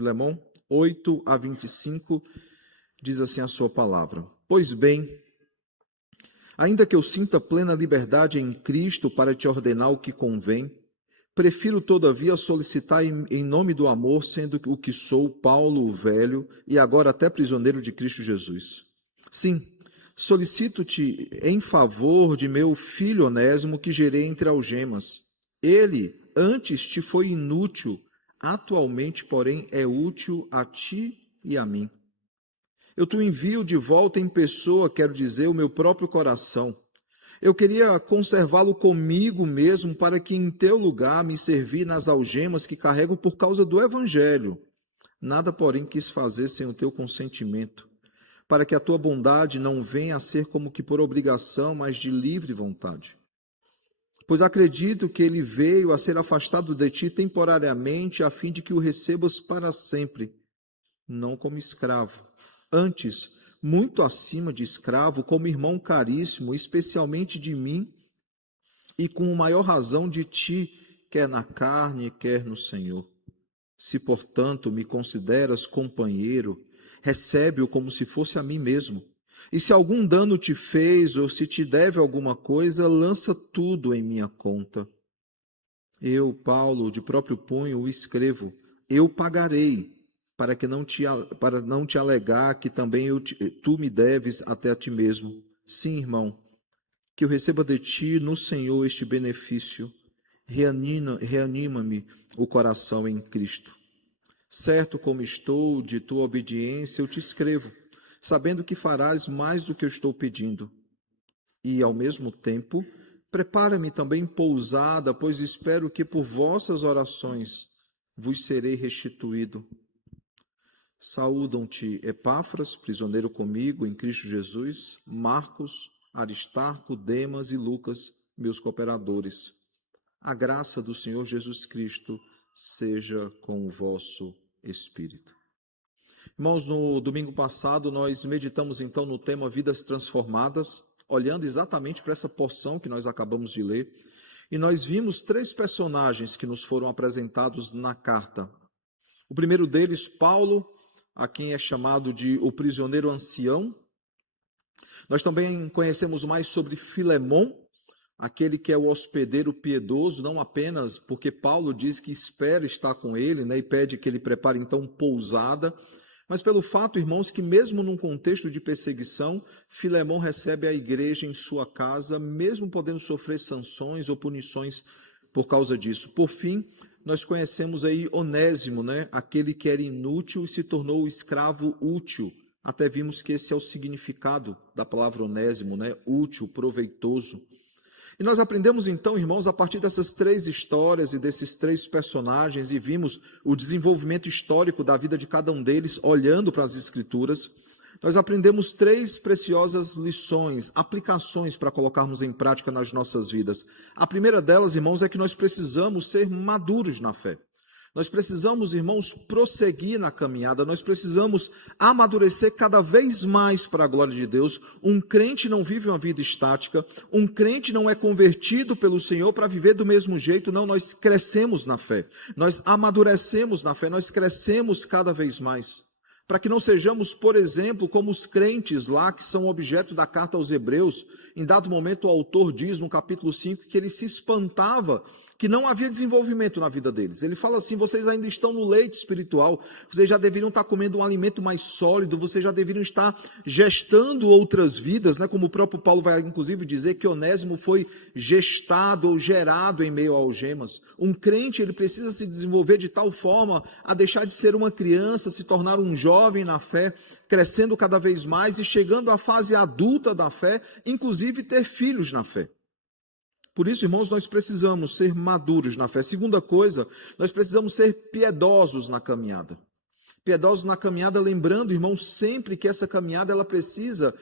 Filemão 8-25, diz assim a sua palavra. Pois bem, ainda que eu sinta plena liberdade em Cristo para te ordenar o que convém, prefiro todavia solicitar em nome do amor, sendo o que sou, Paulo o velho, e agora até prisioneiro de Cristo Jesus. Sim, solicito-te em favor de meu filho Onésimo, que gerei entre algemas. Ele antes te foi inútil, atualmente, porém, é útil a ti e a mim. Eu te envio de volta em pessoa, quero dizer, o meu próprio coração. Eu queria conservá-lo comigo mesmo, para que em teu lugar me servir nas algemas que carrego por causa do Evangelho. Nada, porém, quis fazer sem o teu consentimento, para que a tua bondade não venha a ser como que por obrigação, mas de livre vontade. Pois acredito que ele veio a ser afastado de ti temporariamente, a fim de que o recebas para sempre, não como escravo, antes, muito acima de escravo, como irmão caríssimo, especialmente de mim, e com maior razão de ti, quer na carne, quer no Senhor. Se, portanto, me consideras companheiro, recebe-o como se fosse a mim mesmo. E se algum dano te fez, ou se te deve alguma coisa, lança tudo em minha conta. Eu, Paulo, de próprio punho, o escrevo. Eu pagarei, para não te alegar que também tu me deves até a ti mesmo. Sim, irmão, que eu receba de ti no Senhor este benefício. Reanima-me o coração em Cristo. Certo como estou de tua obediência, eu te escrevo, sabendo que farás mais do que eu estou pedindo. E, ao mesmo tempo, prepara-me também pousada, pois espero que por vossas orações vos serei restituído. Saúdam-te Epáfras, prisioneiro comigo em Cristo Jesus, Marcos, Aristarco, Demas e Lucas, meus cooperadores. A graça do Senhor Jesus Cristo seja com o vosso espírito. Irmãos, no domingo passado nós meditamos então no tema Vidas Transformadas, olhando exatamente para essa porção que nós acabamos de ler, e nós vimos 3 personagens que nos foram apresentados na carta. O primeiro deles, Paulo, a quem é chamado de o prisioneiro ancião. Nós também conhecemos mais sobre Filemão, aquele que é o hospedeiro piedoso, não apenas porque Paulo diz que espera estar com ele, né, e pede que ele prepare então pousada, mas pelo fato, irmãos, que mesmo num contexto de perseguição, Filemão recebe a igreja em sua casa, mesmo podendo sofrer sanções ou punições por causa disso. Por fim, nós conhecemos aí Onésimo, né, aquele que era inútil e se tornou o escravo útil. Até vimos que esse é o significado da palavra Onésimo, né, útil, proveitoso. E nós aprendemos então, irmãos, a partir dessas 3 histórias e desses 3 personagens, e vimos o desenvolvimento histórico da vida de cada um deles, olhando para as Escrituras, nós aprendemos 3 preciosas lições, aplicações para colocarmos em prática nas nossas vidas. A primeira delas, irmãos, é que nós precisamos ser maduros na fé. Nós precisamos, irmãos, prosseguir na caminhada, nós precisamos amadurecer cada vez mais para a glória de Deus. Um crente não vive uma vida estática, um crente não é convertido pelo Senhor para viver do mesmo jeito, não, nós crescemos na fé, nós amadurecemos na fé, nós crescemos cada vez mais. Para que não sejamos, por exemplo, como os crentes lá que são objeto da carta aos Hebreus. Em dado momento o autor diz no capítulo 5 que ele se espantava que não havia desenvolvimento na vida deles. Ele fala assim: vocês ainda estão no leite espiritual, vocês já deveriam estar comendo um alimento mais sólido, vocês já deveriam estar gestando outras vidas, né? Como o próprio Paulo vai inclusive dizer que Onésimo foi gestado ou gerado em meio a algemas. Um crente, ele precisa se desenvolver de tal forma a deixar de ser uma criança, se tornar um jovem na fé, crescendo cada vez mais e chegando à fase adulta da fé, inclusive ter filhos na fé. Por isso, irmãos, nós precisamos ser maduros na fé. Segunda coisa, nós precisamos ser piedosos na caminhada. Piedosos na caminhada, lembrando, irmãos, sempre que essa caminhada ela precisa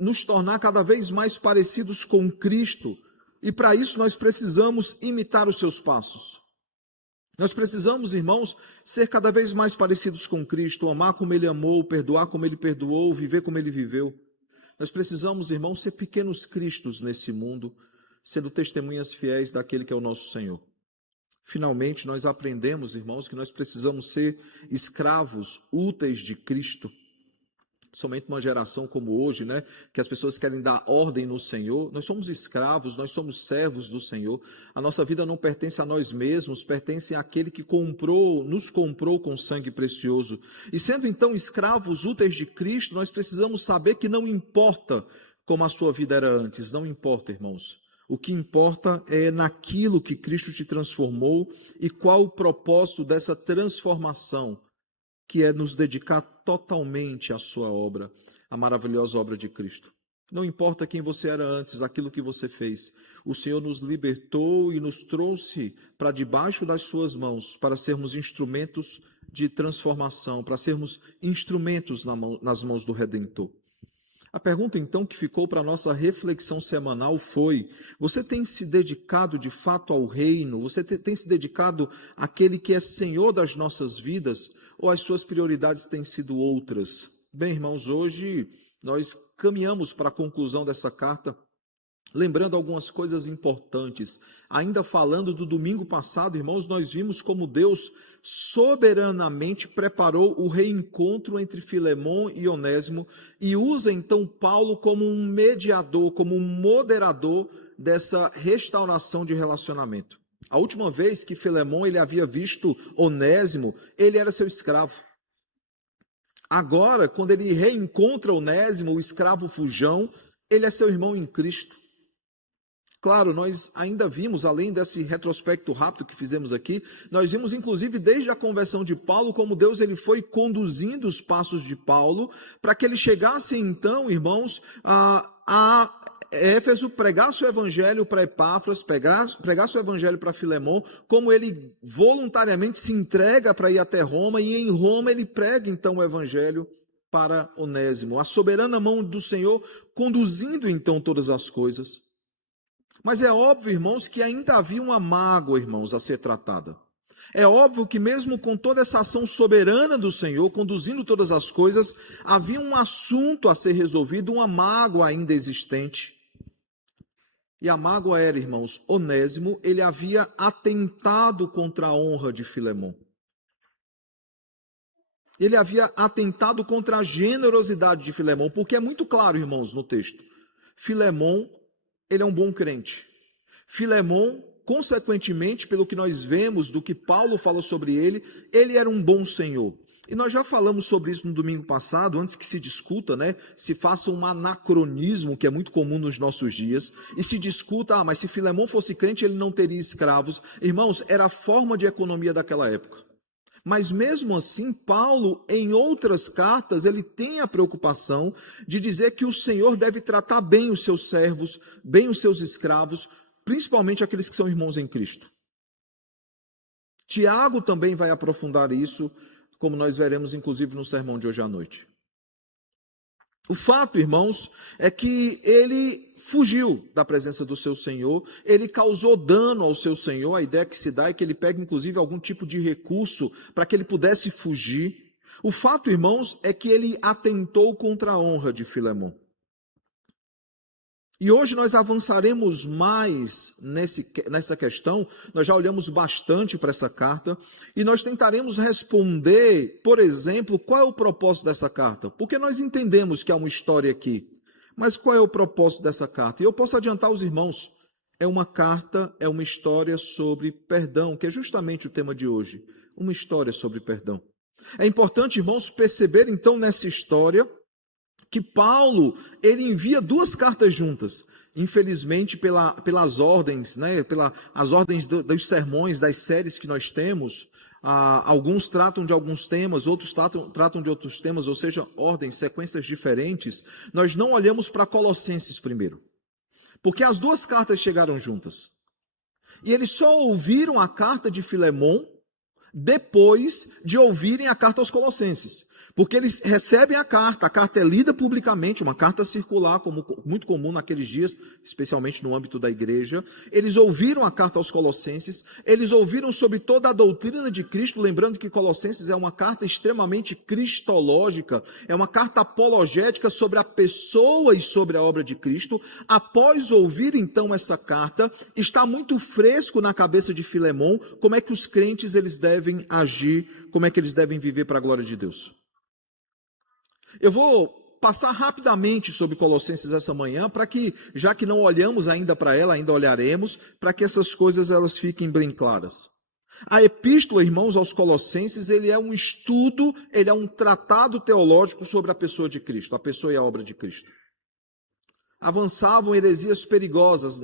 nos tornar cada vez mais parecidos com Cristo. E para isso nós precisamos imitar os seus passos. Nós precisamos, irmãos, ser cada vez mais parecidos com Cristo, amar como Ele amou, perdoar como Ele perdoou, viver como Ele viveu. Nós precisamos, irmãos, ser pequenos cristos nesse mundo, sendo testemunhas fiéis daquele que é o nosso Senhor. Finalmente, nós aprendemos, irmãos, que nós precisamos ser escravos úteis de Cristo. Somente uma geração como hoje, né, que as pessoas querem dar ordem no Senhor. Nós somos escravos, nós somos servos do Senhor. A nossa vida não pertence a nós mesmos, pertence àquele que nos comprou com sangue precioso. E sendo então escravos úteis de Cristo, nós precisamos saber que não importa como a sua vida era antes, não importa, irmãos. O que importa é naquilo que Cristo te transformou e qual o propósito dessa transformação, que é nos dedicar totalmente à sua obra, a maravilhosa obra de Cristo. Não importa quem você era antes, aquilo que você fez. O Senhor nos libertou e nos trouxe para debaixo das suas mãos, para sermos instrumentos de transformação, para sermos instrumentos nas mãos do Redentor. A pergunta, então, que ficou para a nossa reflexão semanal foi: você tem se dedicado de fato ao reino? Você tem se dedicado àquele que é Senhor das nossas vidas? Ou as suas prioridades têm sido outras? Bem, irmãos, hoje nós caminhamos para a conclusão dessa carta, lembrando algumas coisas importantes. Ainda falando do domingo passado, irmãos, nós vimos como Deus soberanamente preparou o reencontro entre Filemon e Onésimo e usa então Paulo como um mediador, como um moderador dessa restauração de relacionamento. A última vez que Filemon ele havia visto Onésimo, ele era seu escravo. Agora, quando ele reencontra Onésimo, o escravo fujão, ele é seu irmão em Cristo. Claro, nós ainda vimos, além desse retrospecto rápido que fizemos aqui, nós vimos inclusive desde a conversão de Paulo, como Deus ele foi conduzindo os passos de Paulo, para que ele chegasse então, irmãos, a Éfeso, pregasse o evangelho para Epáfras, pregasse o evangelho para Filemon, como ele voluntariamente se entrega para ir até Roma, e em Roma ele prega então o evangelho para Onésimo. A soberana mão do Senhor conduzindo então todas as coisas. Mas é óbvio, irmãos, que ainda havia uma mágoa, irmãos, a ser tratada. É óbvio que mesmo com toda essa ação soberana do Senhor, conduzindo todas as coisas, havia um assunto a ser resolvido, uma mágoa ainda existente. E a mágoa era, irmãos, Onésimo, ele havia atentado contra a honra de Filemon. Ele havia atentado contra a generosidade de Filemon, porque é muito claro, irmãos, no texto. Filemon, ele é um bom crente. Filemon, consequentemente, pelo que nós vemos do que Paulo fala sobre ele era um bom senhor. E nós já falamos sobre isso no domingo passado, antes que se discuta, né, se faça um anacronismo, que é muito comum nos nossos dias, e se discuta, mas se Filemon fosse crente, ele não teria escravos. Irmãos, era a forma de economia daquela época. Mas mesmo assim, Paulo, em outras cartas, ele tem a preocupação de dizer que o Senhor deve tratar bem os seus servos, bem os seus escravos, principalmente aqueles que são irmãos em Cristo. Tiago também vai aprofundar isso, como nós veremos inclusive no sermão de hoje à noite. O fato, irmãos, é que ele fugiu da presença do seu Senhor, ele causou dano ao seu Senhor. A ideia que se dá é que ele pega inclusive algum tipo de recurso para que ele pudesse fugir. O fato, irmãos, é que ele atentou contra a honra de Filemon. E hoje nós avançaremos mais nessa questão, nós já olhamos bastante para essa carta, e nós tentaremos responder, por exemplo, qual é o propósito dessa carta? Porque nós entendemos que há uma história aqui, mas qual é o propósito dessa carta? E eu posso adiantar aos irmãos, é uma carta, é uma história sobre perdão, que é justamente o tema de hoje, uma história sobre perdão. É importante, irmãos, perceber então nessa história, que Paulo, ele envia duas cartas juntas, infelizmente pelas ordens, né, as ordens dos sermões, das séries que nós temos, alguns tratam de alguns temas, outros tratam de outros temas, ou seja, ordens, sequências diferentes. Nós não olhamos para Colossenses primeiro, porque as duas cartas chegaram juntas, e eles só ouviram a carta de Filemon depois de ouvirem a carta aos Colossenses. Porque eles recebem a carta é lida publicamente, uma carta circular, como muito comum naqueles dias, especialmente no âmbito da igreja. Eles ouviram a carta aos Colossenses, eles ouviram sobre toda a doutrina de Cristo, lembrando que Colossenses é uma carta extremamente cristológica, é uma carta apologética sobre a pessoa e sobre a obra de Cristo. Após ouvir então essa carta, está muito fresco na cabeça de Filemon como é que os crentes eles devem agir, como é que eles devem viver para a glória de Deus. Eu vou passar rapidamente sobre Colossenses essa manhã, para que, já que não olhamos ainda para ela, ainda olharemos, para que essas coisas elas fiquem bem claras. A epístola, irmãos, aos Colossenses, ele é um estudo, ele é um tratado teológico sobre a pessoa de Cristo, a pessoa e a obra de Cristo. Avançavam heresias perigosas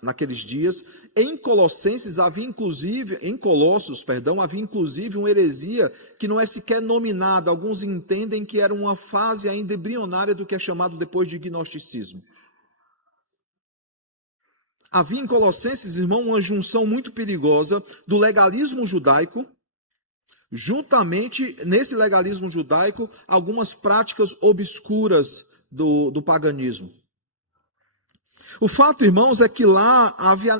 naqueles dias. Em Colossenses havia inclusive, em Colossos, havia inclusive uma heresia que não é sequer nominada. Alguns entendem que era uma fase ainda embrionária do que é chamado depois de gnosticismo. Havia em Colossenses, irmão, uma junção muito perigosa do legalismo judaico, juntamente, nesse legalismo judaico, algumas práticas obscuras do paganismo. O fato, irmãos, é que lá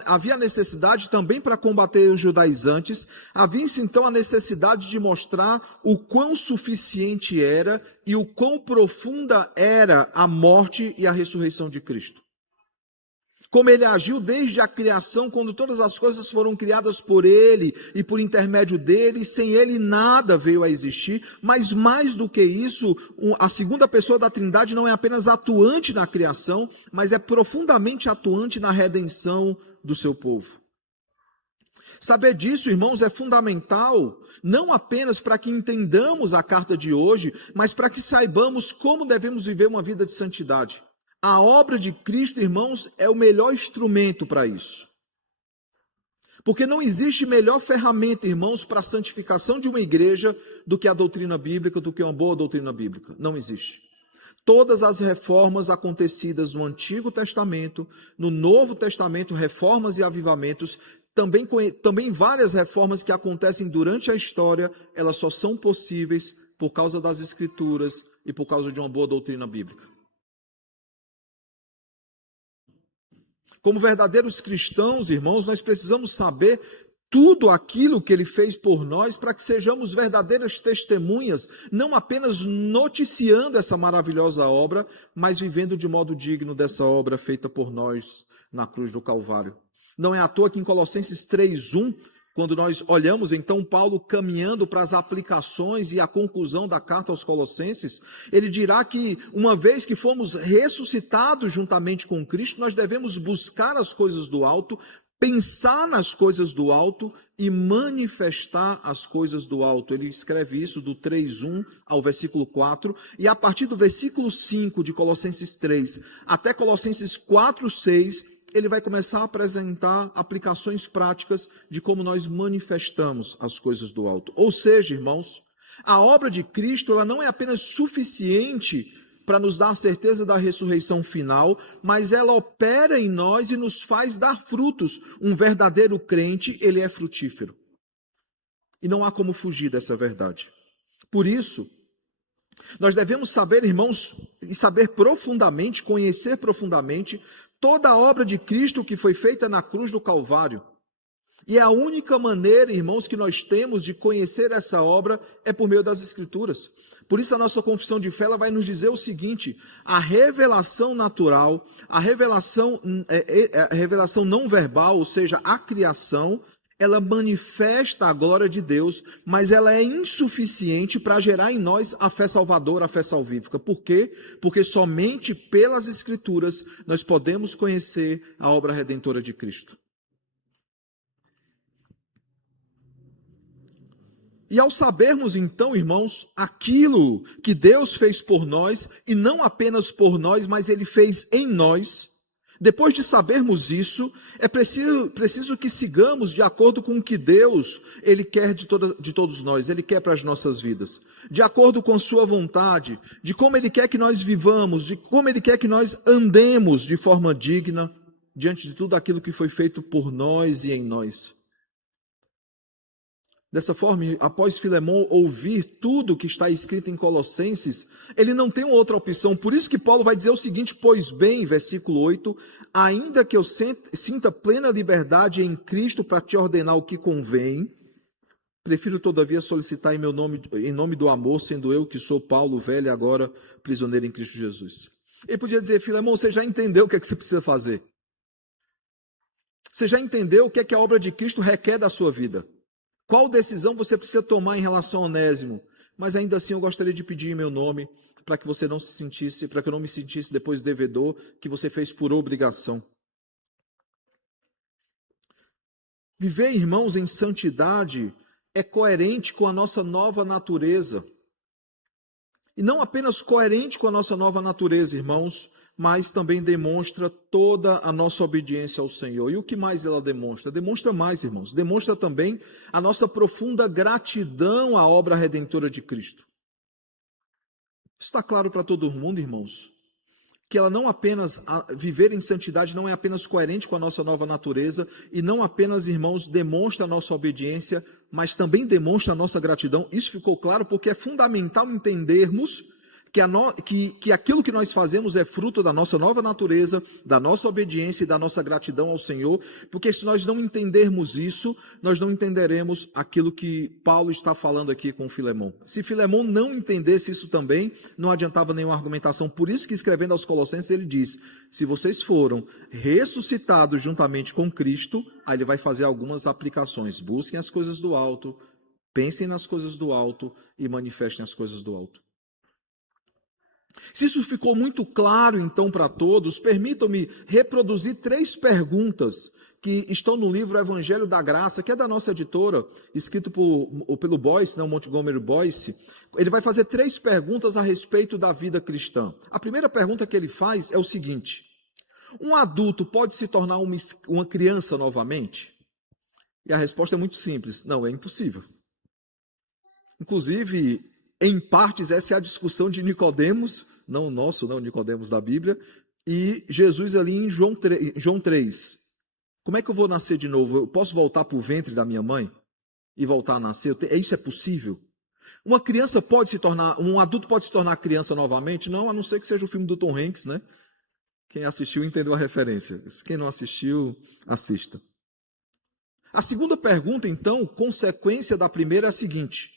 havia necessidade também para combater os judaizantes, havia-se então a necessidade de mostrar o quão suficiente era e o quão profunda era a morte e a ressurreição de Cristo. Como ele agiu desde a criação, quando todas as coisas foram criadas por ele e por intermédio dele, sem ele nada veio a existir, mas mais do que isso, a segunda pessoa da Trindade não é apenas atuante na criação, mas é profundamente atuante na redenção do seu povo. Saber disso, irmãos, é fundamental, não apenas para que entendamos a carta de hoje, mas para que saibamos como devemos viver uma vida de santidade. A obra de Cristo, irmãos, é o melhor instrumento para isso. Porque não existe melhor ferramenta, irmãos, para a santificação de uma igreja do que a doutrina bíblica, do que uma boa doutrina bíblica. Não existe. Todas as reformas acontecidas no Antigo Testamento, no Novo Testamento, reformas e avivamentos, também várias reformas que acontecem durante a história, elas só são possíveis por causa das Escrituras e por causa de uma boa doutrina bíblica. Como verdadeiros cristãos, irmãos, nós precisamos saber tudo aquilo que ele fez por nós para que sejamos verdadeiras testemunhas, não apenas noticiando essa maravilhosa obra, mas vivendo de modo digno dessa obra feita por nós na cruz do Calvário. Não é à toa que em Colossenses 3:1, quando nós olhamos então Paulo caminhando para as aplicações e a conclusão da carta aos Colossenses, ele dirá que uma vez que fomos ressuscitados juntamente com Cristo, nós devemos buscar as coisas do alto, pensar nas coisas do alto e manifestar as coisas do alto. Ele escreve isso do 3:1 ao versículo 4, e a partir do versículo 5 de Colossenses 3 até Colossenses 4:6, ele vai começar a apresentar aplicações práticas de como nós manifestamos as coisas do alto. Ou seja, irmãos, a obra de Cristo ela não é apenas suficiente para nos dar a certeza da ressurreição final, mas ela opera em nós e nos faz dar frutos. Um verdadeiro crente, ele é frutífero. E não há como fugir dessa verdade. Por isso, nós devemos saber, irmãos, e saber profundamente, conhecer profundamente toda a obra de Cristo que foi feita na cruz do Calvário. E a única maneira, irmãos, que nós temos de conhecer essa obra é por meio das Escrituras. Por isso a nossa confissão de fé ela vai nos dizer o seguinte: a revelação natural, a revelação não verbal, ou seja, a criação, ela manifesta a glória de Deus, mas ela é insuficiente para gerar em nós a fé salvadora, a fé salvífica. Por quê? Porque somente pelas Escrituras nós podemos conhecer a obra redentora de Cristo. E ao sabermos então, irmãos, aquilo que Deus fez por nós, e não apenas por nós, mas Ele fez em nós, depois de sabermos isso, é preciso que sigamos de acordo com o que Deus Ele quer de todos nós, Ele quer para as nossas vidas, de acordo com a sua vontade, de como Ele quer que nós vivamos, de como Ele quer que nós andemos de forma digna, diante de tudo aquilo que foi feito por nós e em nós. Dessa forma, após Filemão ouvir tudo que está escrito em Colossenses, ele não tem outra opção. Por isso que Paulo vai dizer o seguinte: pois bem, versículo 8, ainda que eu sinta plena liberdade em Cristo para te ordenar o que convém, prefiro todavia solicitar em nome do amor, sendo eu que sou Paulo, velho, agora prisioneiro em Cristo Jesus. Ele podia dizer: Filemão, você já entendeu o que é que você precisa fazer? Você já entendeu o que é que a obra de Cristo requer da sua vida? Qual decisão você precisa tomar em relação a Onésimo? Mas ainda assim eu gostaria de pedir em meu nome, para que você não se sentisse, para que eu não me sentisse depois devedor, que você fez por obrigação. Viver, irmãos, em santidade é coerente com a nossa nova natureza. E não apenas coerente com a nossa nova natureza, irmãos, mas também demonstra toda a nossa obediência ao Senhor. E o que mais ela demonstra? Demonstra mais, irmãos. Demonstra também a nossa profunda gratidão à obra redentora de Cristo. Está claro para todo mundo, irmãos, que ela não apenas, viver em santidade não é apenas coerente com a nossa nova natureza, e não apenas, irmãos, demonstra a nossa obediência, mas também demonstra a nossa gratidão. Isso ficou claro porque é fundamental entendermos que aquilo que nós fazemos é fruto da nossa nova natureza, da nossa obediência e da nossa gratidão ao Senhor, porque se nós não entendermos isso, nós não entenderemos aquilo que Paulo está falando aqui com Filemão. Se Filemão não entendesse isso também, não adiantava nenhuma argumentação. Por isso que, escrevendo aos Colossenses, ele diz: se vocês foram ressuscitados juntamente com Cristo, aí ele vai fazer algumas aplicações. Busquem as coisas do alto, pensem nas coisas do alto e manifestem as coisas do alto. Se isso ficou muito claro, então, para todos, permitam-me reproduzir 3 perguntas que estão no livro Evangelho da Graça, que é da nossa editora, escrito pelo Boyce, o Montgomery Boyce. Ele vai fazer 3 perguntas a respeito da vida cristã. A primeira pergunta que ele faz é o seguinte: um adulto pode se tornar uma criança novamente? E a resposta é muito simples: não, é impossível. Inclusive, em partes, essa é a discussão de Nicodemos, não o nosso, não o Nicodemos da Bíblia, e Jesus ali em João 3. Como é que eu vou nascer de novo? Eu posso voltar para o ventre da minha mãe e voltar a nascer? Isso é possível? Um adulto pode se tornar criança novamente? Não, a não ser que seja o filme do Tom Hanks, né? Quem assistiu entendeu a referência. Quem não assistiu, assista. A segunda pergunta, então, consequência da primeira, é a seguinte: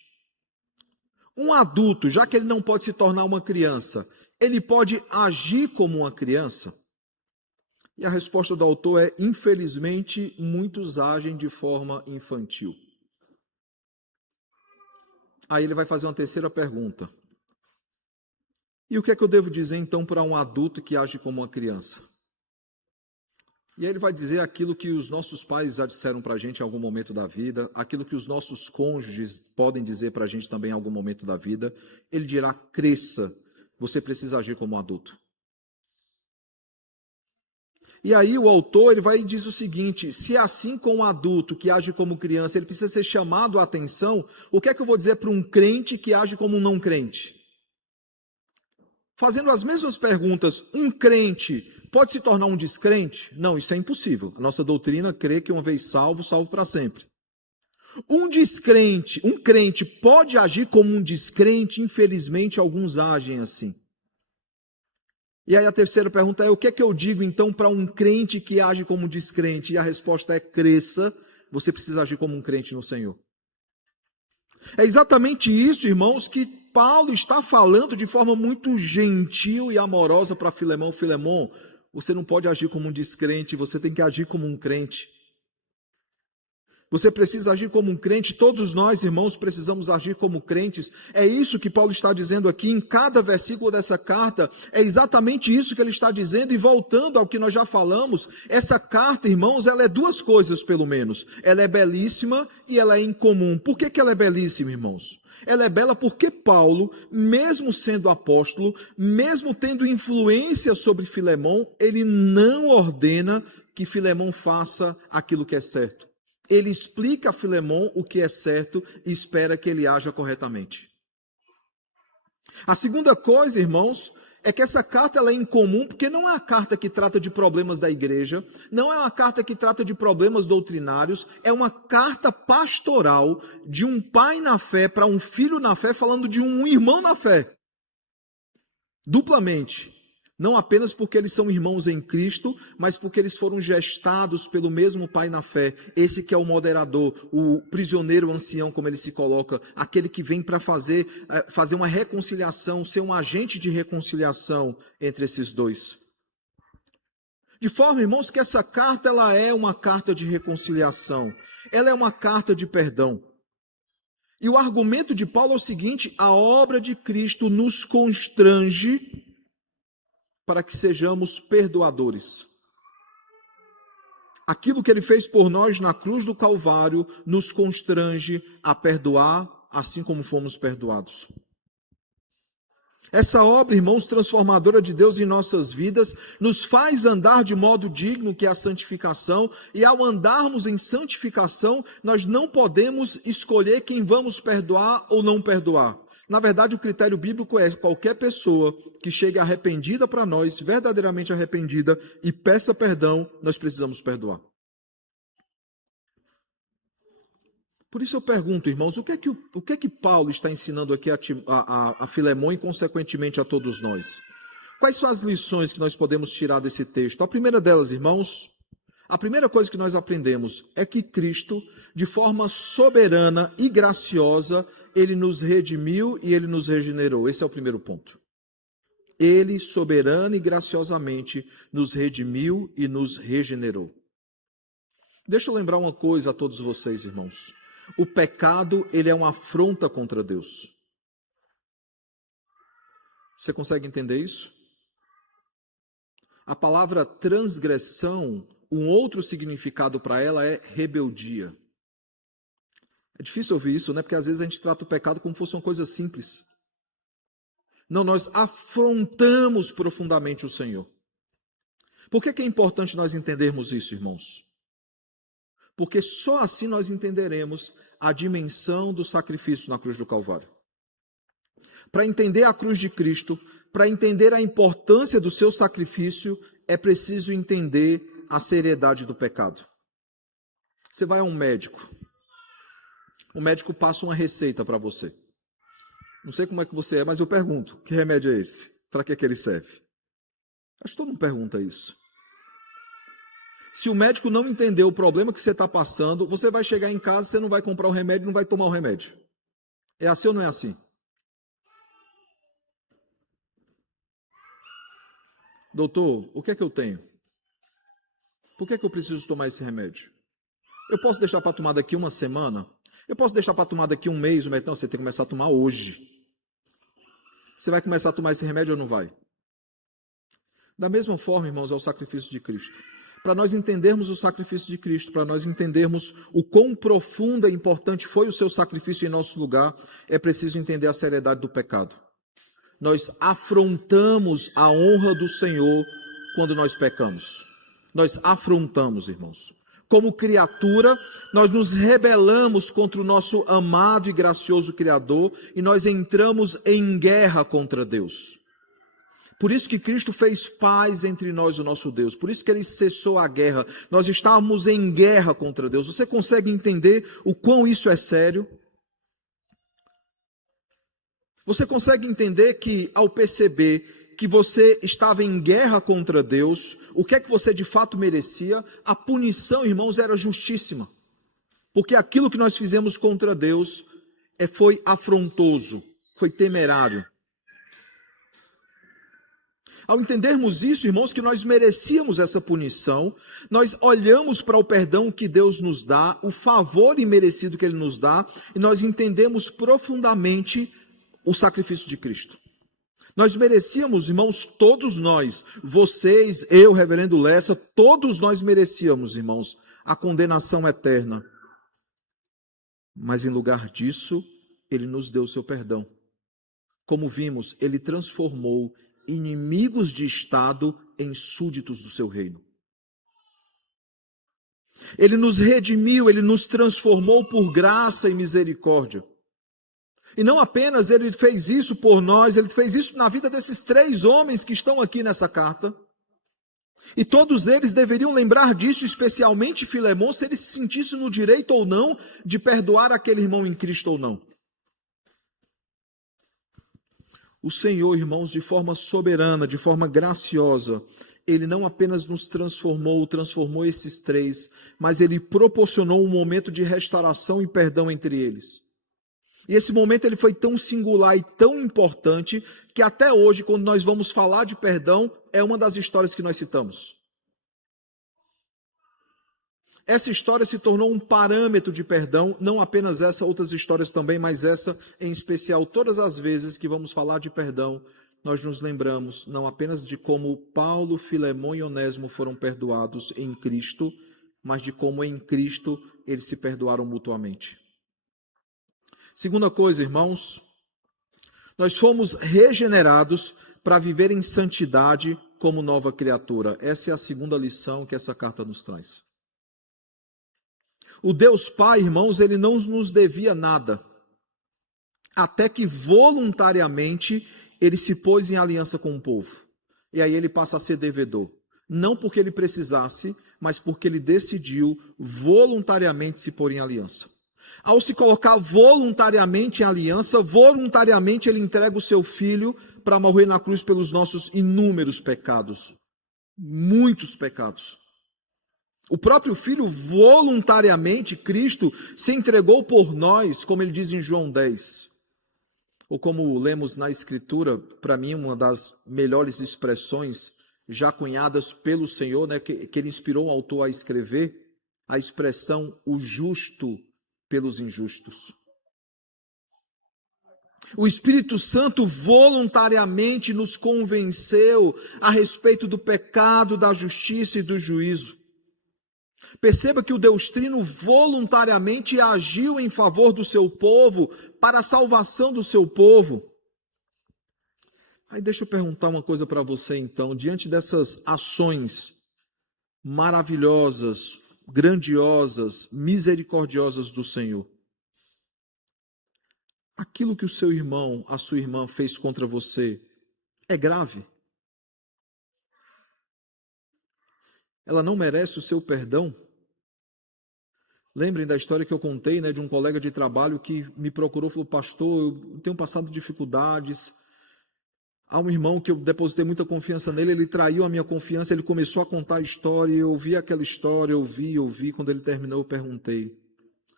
um adulto, já que ele não pode se tornar uma criança, ele pode agir como uma criança? E a resposta do autor é: infelizmente, muitos agem de forma infantil. Aí ele vai fazer uma terceira pergunta: e o que é que eu devo dizer então para um adulto que age como uma criança? E aí ele vai dizer aquilo que os nossos pais já disseram para a gente em algum momento da vida, aquilo que os nossos cônjuges podem dizer para a gente também em algum momento da vida. Ele dirá: cresça, você precisa agir como um adulto. E aí o autor ele vai e diz o seguinte: se assim com um adulto que age como criança, ele precisa ser chamado a atenção, o que é que eu vou dizer para um crente que age como um não crente? Fazendo as mesmas perguntas, um crente pode se tornar um descrente? Não, isso é impossível. A nossa doutrina crê que uma vez salvo, salvo para sempre. Um crente pode agir como um descrente? Infelizmente, alguns agem assim. E aí a terceira pergunta é: o que é que eu digo então para um crente que age como um descrente? E a resposta é: cresça, você precisa agir como um crente no Senhor. É exatamente isso, irmãos, que Paulo está falando de forma muito gentil e amorosa para Filemão. Filemão, você não pode agir como um descrente, você tem que agir como um crente. Você precisa agir como um crente, todos nós, irmãos, precisamos agir como crentes. É isso que Paulo está dizendo aqui em cada versículo dessa carta. É exatamente isso que ele está dizendo. E voltando ao que nós já falamos, essa carta, irmãos, ela é 2 coisas pelo menos. Ela é belíssima e ela é incomum. Por que ela é belíssima, irmãos? Ela é bela porque Paulo, mesmo sendo apóstolo, mesmo tendo influência sobre Filemão, ele não ordena que Filemão faça aquilo que é certo. Ele explica a Filemão o que é certo e espera que ele haja corretamente. A segunda coisa, irmãos, é que essa carta ela é incomum porque não é uma carta que trata de problemas da igreja, não é uma carta que trata de problemas doutrinários, é uma carta pastoral de um pai na fé para um filho na fé, falando de um irmão na fé. Duplamente. Não apenas porque eles são irmãos em Cristo, mas porque eles foram gestados pelo mesmo pai na fé. Esse que é o moderador, o prisioneiro ancião, como ele se coloca, aquele que vem para fazer uma reconciliação, ser um agente de reconciliação entre esses dois. De forma, irmãos, que essa carta ela é uma carta de reconciliação, ela é uma carta de perdão. E o argumento de Paulo é o seguinte: a obra de Cristo nos constrange para que sejamos perdoadores. Aquilo que ele fez por nós na cruz do Calvário nos constrange a perdoar, assim como fomos perdoados. Essa obra, irmãos, transformadora de Deus em nossas vidas, nos faz andar de modo digno, que é a santificação, e ao andarmos em santificação, nós não podemos escolher quem vamos perdoar ou não perdoar. Na verdade, o critério bíblico é qualquer pessoa que chegue arrependida para nós, verdadeiramente arrependida, e peça perdão, nós precisamos perdoar. Por isso eu pergunto, irmãos, o que é que Paulo está ensinando aqui a Filemão e, consequentemente, a todos nós? Quais são as lições que nós podemos tirar desse texto? A primeira delas, irmãos, a primeira coisa que nós aprendemos é que Cristo, de forma soberana e graciosa, ele nos redimiu e ele nos regenerou. Esse é o primeiro ponto. Ele, soberano e graciosamente, nos redimiu e nos regenerou. Deixa eu lembrar uma coisa a todos vocês, irmãos. O pecado, ele é uma afronta contra Deus. Você consegue entender isso? A palavra transgressão, um outro significado para ela é rebeldia. É difícil ouvir isso, né? Porque às vezes a gente trata o pecado como se fosse uma coisa simples. Não, nós afrontamos profundamente o Senhor. Por que é importante nós entendermos isso, irmãos? Porque só assim nós entenderemos a dimensão do sacrifício na cruz do Calvário. Para entender a cruz de Cristo, para entender a importância do seu sacrifício, é preciso entender a seriedade do pecado. Você vai a um médico. O médico passa uma receita para você. Não sei como é que você é, mas eu pergunto, que remédio é esse? Para que ele serve? Acho que todo mundo pergunta isso. Se o médico não entender o problema que você está passando, você vai chegar em casa, você não vai comprar o remédio, não vai tomar o remédio. É assim ou não é assim? Doutor, o que é que eu tenho? Por que é que eu preciso tomar esse remédio? Eu posso deixar para tomar daqui uma semana? Eu posso deixar para tomar daqui um mês? Não, você tem que começar a tomar hoje. Você vai começar a tomar esse remédio ou não vai? Da mesma forma, irmãos, é o sacrifício de Cristo. Para nós entendermos o sacrifício de Cristo, para nós entendermos o quão profunda e importante foi o seu sacrifício em nosso lugar, é preciso entender a seriedade do pecado. Nós afrontamos a honra do Senhor quando nós pecamos. Nós afrontamos, irmãos. Como criatura, nós nos rebelamos contra o nosso amado e gracioso Criador e nós entramos em guerra contra Deus. Por isso que Cristo fez paz entre nós e o nosso Deus. Por isso que ele cessou a guerra. Nós estávamos em guerra contra Deus. Você consegue entender o quão isso é sério? Você consegue entender que ao perceber que você estava em guerra contra Deus, o que é que você de fato merecia? A punição, irmãos, era justíssima. Porque aquilo que nós fizemos contra Deus foi afrontoso, foi temerário. Ao entendermos isso, irmãos, que nós merecíamos essa punição, nós olhamos para o perdão que Deus nos dá, o favor imerecido que Ele nos dá, e nós entendemos profundamente o sacrifício de Cristo. Nós merecíamos, irmãos, todos nós, vocês, eu, reverendo Lessa, todos nós merecíamos, irmãos, a condenação eterna. Mas em lugar disso, Ele nos deu o seu perdão. Como vimos, Ele transformou inimigos de Estado em súditos do seu reino. Ele nos redimiu, Ele nos transformou por graça e misericórdia. E não apenas ele fez isso por nós, ele fez isso na vida desses 3 homens que estão aqui nessa carta. E todos eles deveriam lembrar disso, especialmente Filemão, se ele se sentisse no direito ou não de perdoar aquele irmão em Cristo ou não. O Senhor, irmãos, de forma soberana, de forma graciosa, Ele não apenas nos transformou esses 3, mas Ele proporcionou um momento de restauração e perdão entre eles. E esse momento ele foi tão singular e tão importante que até hoje, quando nós vamos falar de perdão, é uma das histórias que nós citamos. Essa história se tornou um parâmetro de perdão, não apenas essa, outras histórias também, mas essa em especial. Todas as vezes que vamos falar de perdão, nós nos lembramos não apenas de como Paulo, Filemão e Onésimo foram perdoados em Cristo, mas de como em Cristo eles se perdoaram mutuamente. Segunda coisa, irmãos, nós fomos regenerados para viver em santidade como nova criatura. Essa é a segunda lição que essa carta nos traz. O Deus Pai, irmãos, ele não nos devia nada, até que voluntariamente ele se pôs em aliança com o povo. E aí ele passa a ser devedor. Não porque ele precisasse, mas porque ele decidiu voluntariamente se pôr em aliança. Ao se colocar voluntariamente em aliança, voluntariamente ele entrega o seu filho para morrer na cruz pelos nossos inúmeros pecados. Muitos pecados. O próprio filho voluntariamente, Cristo, se entregou por nós, como ele diz em João 10. Ou como lemos na Escritura, para mim uma das melhores expressões já cunhadas pelo Senhor, né, que ele inspirou o autor a escrever, a expressão o justo pelos injustos. O Espírito Santo voluntariamente nos convenceu a respeito do pecado, da justiça e do juízo. Perceba que o Deus Trino voluntariamente agiu em favor do seu povo, para a salvação do seu povo. Aí deixa eu perguntar uma coisa para você então, diante dessas ações maravilhosas, grandiosas, misericordiosas do Senhor. Aquilo que o seu irmão, a sua irmã fez contra você é grave? Ela não merece o seu perdão? Lembrem da história que eu contei, né, de um colega de trabalho que me procurou e falou: pastor, eu tenho passado dificuldades. Há um irmão que eu depositei muita confiança nele, ele traiu a minha confiança, ele começou a contar a história, eu ouvi aquela história, eu ouvi, quando ele terminou eu perguntei: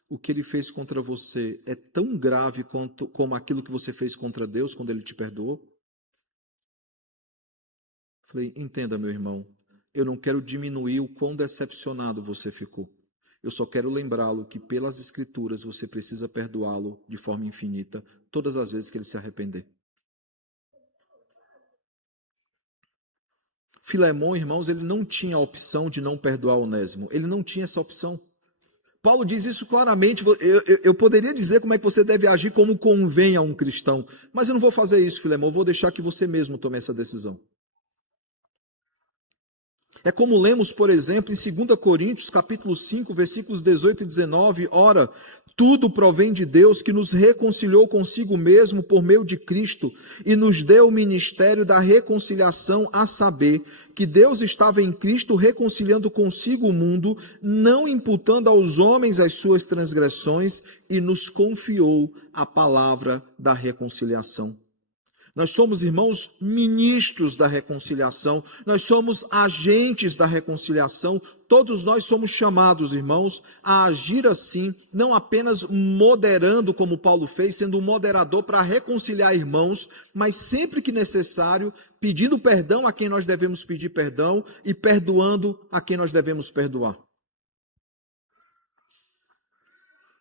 o que ele fez contra você é tão grave como aquilo que você fez contra Deus quando ele te perdoou? Falei: entenda, meu irmão, eu não quero diminuir o quão decepcionado você ficou. Eu só quero lembrá-lo que pelas Escrituras você precisa perdoá-lo de forma infinita, todas as vezes que ele se arrepender. Filemão, irmãos, ele não tinha a opção de não perdoar Onésimo. Ele não tinha essa opção. Paulo diz isso claramente. Eu poderia dizer como é que você deve agir como convém a um cristão, mas eu não vou fazer isso, Filemão. Eu vou deixar que você mesmo tome essa decisão. É como lemos, por exemplo, em 2 Coríntios, capítulo 5, versículos 18 e 19. Ora, tudo provém de Deus, que nos reconciliou consigo mesmo por meio de Cristo e nos deu o ministério da reconciliação, a saber, que Deus estava em Cristo reconciliando consigo o mundo, não imputando aos homens as suas transgressões, e nos confiou a palavra da reconciliação. Nós somos, irmãos, ministros da reconciliação, nós somos agentes da reconciliação, todos nós somos chamados, irmãos, a agir assim, não apenas moderando como Paulo fez, sendo um moderador para reconciliar irmãos, mas sempre que necessário, pedindo perdão a quem nós devemos pedir perdão e perdoando a quem nós devemos perdoar.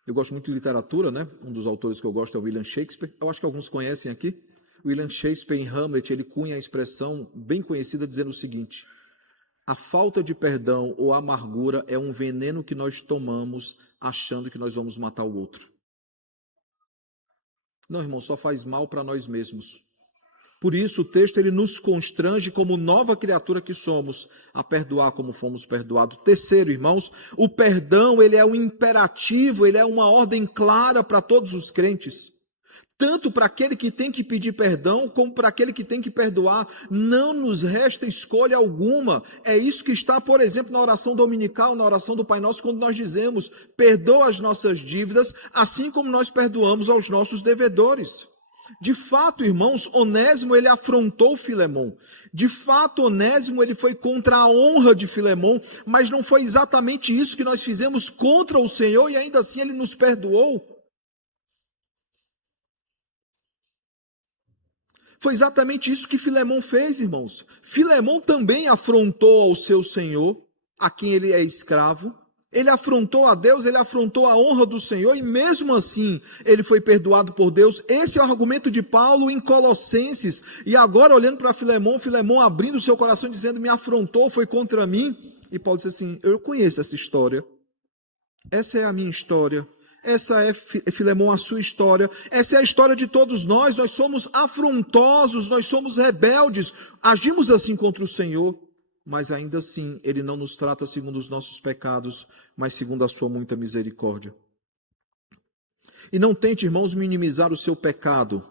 Eu gosto muito de literatura, né? Um dos autores que eu gosto é o William Shakespeare, eu acho que alguns conhecem aqui. William Shakespeare, em Hamlet, ele cunha a expressão bem conhecida dizendo o seguinte: a falta de perdão ou amargura é um veneno que nós tomamos achando que nós vamos matar o outro. Não, irmão, só faz mal para nós mesmos. Por isso o texto ele nos constrange como nova criatura que somos a perdoar como fomos perdoados. Terceiro, irmãos, o perdão ele é um imperativo, ele é uma ordem clara para todos os crentes. tanto para aquele que tem que pedir perdão, como para aquele que tem que perdoar. Não nos resta escolha alguma. É isso que está, por exemplo, na oração dominical, na oração do Pai Nosso, quando nós dizemos: perdoa as nossas dívidas, assim como nós perdoamos aos nossos devedores. De fato, irmãos, Onésimo, ele afrontou Filemão. De fato, Onésimo, ele foi contra a honra de Filemão, mas não foi exatamente isso que nós fizemos contra o Senhor, e ainda assim ele nos perdoou. Foi exatamente isso que Filemão fez, irmãos. Filemão também afrontou ao seu senhor, a quem ele é escravo. Ele afrontou a Deus, ele afrontou a honra do Senhor, e mesmo assim ele foi perdoado por Deus. Esse é o argumento de Paulo em Colossenses. E agora, olhando para Filemão, Filemão abrindo o seu coração, dizendo: me afrontou, foi contra mim. E Paulo disse assim: eu conheço essa história. Essa é a minha história. Essa é, Filemão, a sua história. Essa é a história de todos nós. Nós somos afrontosos, nós somos rebeldes, agimos assim contra o Senhor, mas ainda assim Ele não nos trata segundo os nossos pecados, mas segundo a sua muita misericórdia. E não tente, irmãos, minimizar o seu pecado.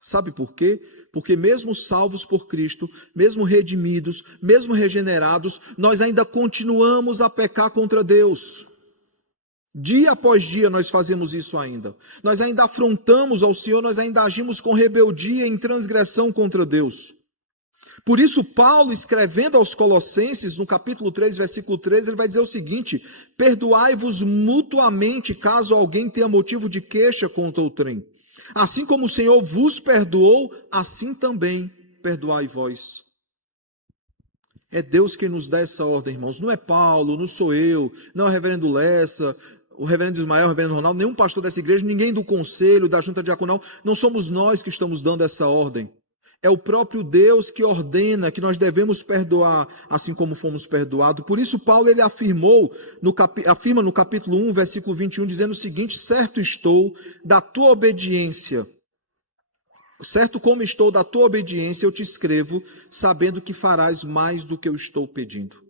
Sabe por quê? Porque mesmo salvos por Cristo, mesmo redimidos, mesmo regenerados, nós ainda continuamos a pecar contra Deus. Dia após dia nós fazemos isso ainda. Nós ainda afrontamos ao Senhor, nós ainda agimos com rebeldia em transgressão contra Deus. Por isso, Paulo, escrevendo aos Colossenses, no capítulo 3, versículo 13, ele vai dizer o seguinte: perdoai-vos mutuamente, caso alguém tenha motivo de queixa contra o trem. Assim como o Senhor vos perdoou, assim também perdoai vós. É Deus quem nos dá essa ordem, irmãos. Não é Paulo, não sou eu, não é o reverendo Lessa, o reverendo Ismael, o reverendo Ronaldo, nenhum pastor dessa igreja, ninguém do conselho, da junta diaconal. Não somos nós que estamos dando essa ordem. É o próprio Deus que ordena que nós devemos perdoar, assim como fomos perdoados. Por isso, Paulo ele afirma no capítulo 1, versículo 21, dizendo o seguinte: certo estou da tua obediência. Certo como estou da tua obediência, eu te escrevo, sabendo que farás mais do que eu estou pedindo.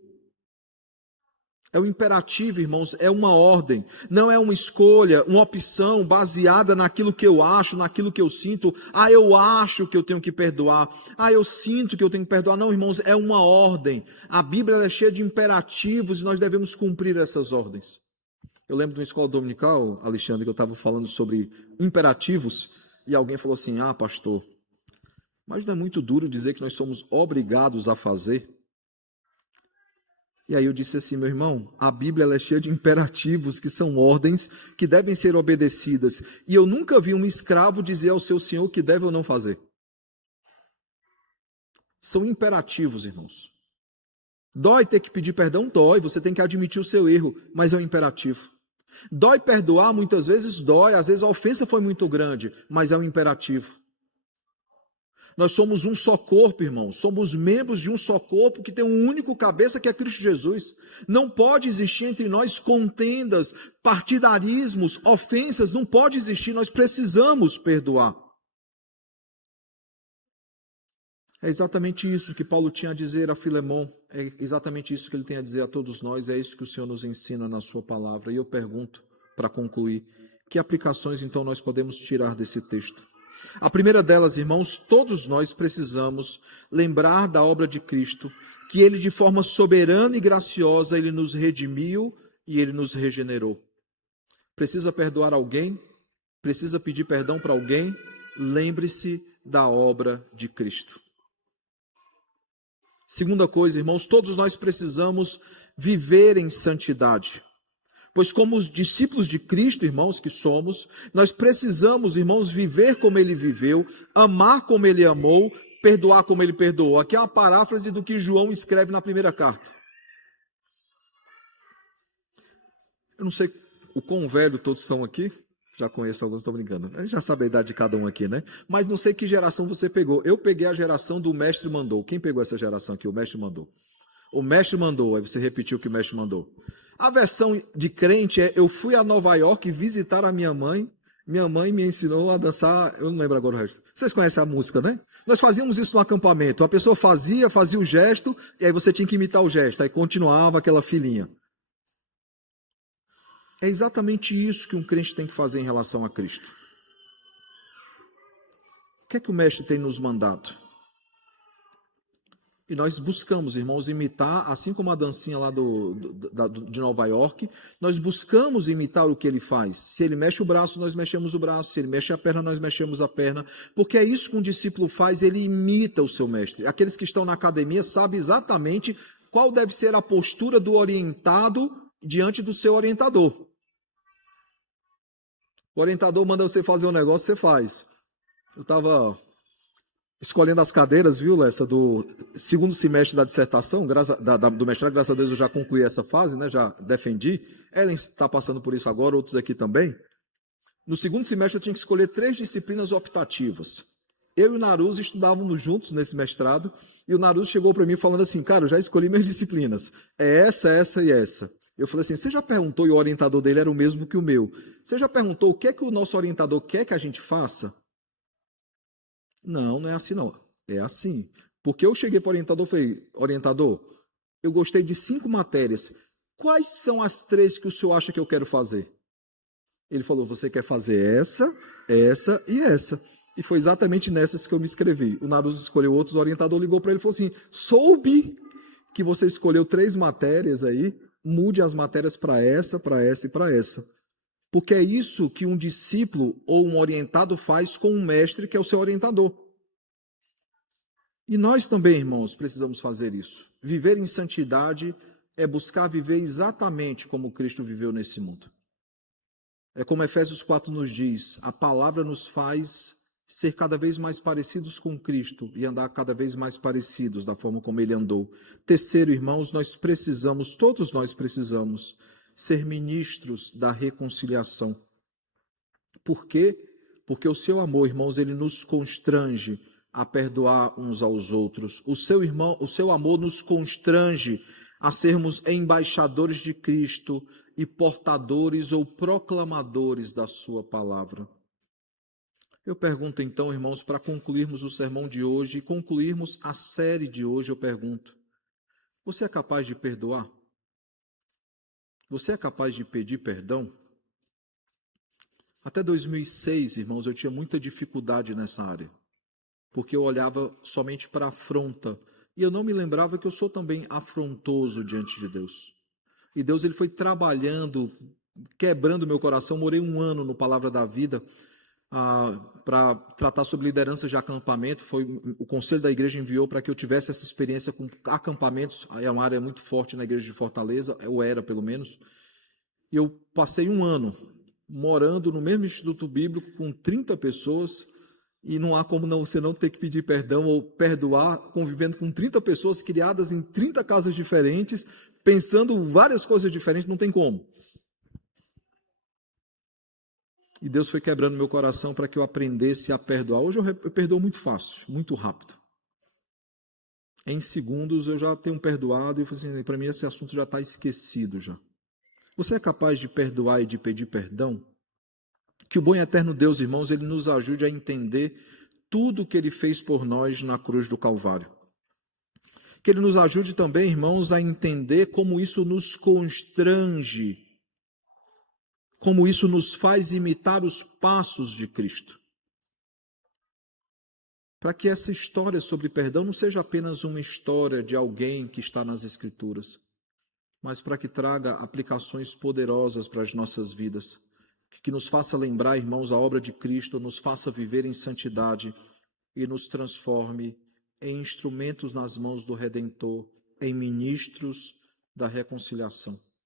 É um imperativo, irmãos, é uma ordem, não é uma escolha, uma opção baseada naquilo que eu acho, naquilo que eu sinto. Eu acho que eu tenho que perdoar. Eu sinto que eu tenho que perdoar. Não, irmãos, é uma ordem. A Bíblia é cheia de imperativos e nós devemos cumprir essas ordens. Eu lembro de uma escola dominical, Alexandre, que eu estava falando sobre imperativos, e alguém falou assim: pastor, mas não é muito duro dizer que nós somos obrigados a fazer? E aí eu disse assim: meu irmão, a Bíblia ela é cheia de imperativos, que são ordens que devem ser obedecidas. E eu nunca vi um escravo dizer ao seu senhor que deve ou não fazer. São imperativos, irmãos. Dói ter que pedir perdão? Dói, você tem que admitir o seu erro, mas é um imperativo. Dói perdoar? Muitas vezes dói, às vezes a ofensa foi muito grande, mas é um imperativo. Nós somos um só corpo, irmãos. Somos membros de um só corpo que tem um único cabeça, que é Cristo Jesus. Não pode existir entre nós contendas, partidarismos, ofensas. Não pode existir. Nós precisamos perdoar. É exatamente isso que Paulo tinha a dizer a Filemão. É exatamente isso que ele tem a dizer a todos nós. É isso que o Senhor nos ensina na sua palavra. E eu pergunto, para concluir, que aplicações então nós podemos tirar desse texto? A primeira delas, irmãos, todos nós precisamos lembrar da obra de Cristo, que Ele de forma soberana e graciosa, Ele nos redimiu e Ele nos regenerou. Precisa perdoar alguém? Precisa pedir perdão para alguém? Lembre-se da obra de Cristo. Segunda coisa, irmãos, todos nós precisamos viver em santidade. Pois como os discípulos de Cristo, irmãos, que somos, nós precisamos, irmãos, viver como Ele viveu, amar como Ele amou, perdoar como Ele perdoou. Aqui é uma paráfrase do que João escreve na primeira carta. Eu não sei o quão velho todos são aqui, já conheço alguns, estou brincando. A gente já sabe a idade de cada um aqui, né? Mas não sei que geração você pegou. Eu peguei a geração do Mestre Mandou. Quem pegou essa geração aqui? O Mestre Mandou. O Mestre Mandou, aí você repetiu o que o Mestre mandou. A versão de crente é: eu fui a Nova York visitar a minha mãe me ensinou a dançar, eu não lembro agora o resto. Vocês conhecem a música, né? Nós fazíamos isso no acampamento, a pessoa fazia o gesto, e aí você tinha que imitar o gesto, aí continuava aquela filinha. É exatamente isso que um crente tem que fazer em relação a Cristo. que é que o mestre tem nos mandado? E nós buscamos, irmãos, imitar, assim como a dancinha lá de Nova York, nós buscamos imitar o que ele faz. Se ele mexe o braço, nós mexemos o braço. Se ele mexe a perna, nós mexemos a perna. Porque é isso que um discípulo faz, ele imita o seu mestre. Aqueles que estão na academia sabem exatamente qual deve ser a postura do orientado diante do seu orientador. O orientador manda você fazer um negócio, você faz. Eu estava escolhendo as cadeiras, viu, Lessa, do segundo semestre da dissertação, do mestrado, graças a Deus eu já concluí essa fase, né, já defendi. Ellen está passando por isso agora, outros aqui também. No segundo semestre eu tinha que escolher 3 disciplinas optativas. Eu e o Naruso estudávamos juntos nesse mestrado, e o Naruso chegou para mim falando assim, cara, eu já escolhi minhas disciplinas, é essa e essa. Eu falei assim, você já perguntou, e o orientador dele era o mesmo que o meu, você já perguntou o que é que o nosso orientador quer que a gente faça? Não, não é assim não. É assim. Porque eu cheguei para o orientador e falei, orientador, eu gostei de 5 matérias. Quais são as 3 que o senhor acha que eu quero fazer? Ele falou, você quer fazer essa, essa e essa. E foi exatamente nessas que eu me inscrevi. O Naruso escolheu outros, o orientador ligou para ele e falou assim, soube que você escolheu 3 matérias aí, mude as matérias para essa e para essa. Porque é isso que um discípulo ou um orientado faz com um mestre que é o seu orientador. E nós também, irmãos, precisamos fazer isso. Viver em santidade é buscar viver exatamente como Cristo viveu nesse mundo. É como Efésios 4 nos diz, a palavra nos faz ser cada vez mais parecidos com Cristo e andar cada vez mais parecidos da forma como ele andou. Terceiro, irmãos, todos nós precisamos ser ministros da reconciliação. Por quê? Porque o seu amor, irmãos, ele nos constrange a perdoar uns aos outros. O seu amor nos constrange a sermos embaixadores de Cristo e portadores ou proclamadores da sua palavra. Eu pergunto então, irmãos, para concluirmos o sermão de hoje e concluirmos a série de hoje, eu pergunto, você é capaz de perdoar? Você é capaz de pedir perdão? Até 2006, irmãos, eu tinha muita dificuldade nessa área, porque eu olhava somente para a afronta, e eu não me lembrava que eu sou também afrontoso diante de Deus. E Deus ele foi trabalhando, quebrando meu coração. Morei 1 ano no Palavra da Vida, para tratar sobre liderança de acampamento. O conselho da igreja enviou para que eu tivesse essa experiência com acampamentos. É uma área muito forte na igreja de Fortaleza, ou era pelo menos. E eu passei 1 ano morando no mesmo instituto bíblico com 30 pessoas, e não há como você não ter que pedir perdão ou perdoar, convivendo com 30 pessoas criadas em 30 casas diferentes, pensando várias coisas diferentes, não tem como. E Deus foi quebrando meu coração para que eu aprendesse a perdoar. Hoje eu perdoo muito fácil, muito rápido. Em segundos eu já tenho perdoado e assim, para mim esse assunto já está esquecido já. Você é capaz de perdoar e de pedir perdão? Que o bom e eterno Deus, irmãos, ele nos ajude a entender tudo o que ele fez por nós na cruz do Calvário. Que ele nos ajude também, irmãos, a entender como isso nos constrange, como isso nos faz imitar os passos de Cristo. Para que essa história sobre perdão não seja apenas uma história de alguém que está nas Escrituras, mas para que traga aplicações poderosas para as nossas vidas, que nos faça lembrar, irmãos, a obra de Cristo, nos faça viver em santidade e nos transforme em instrumentos nas mãos do Redentor, em ministros da reconciliação.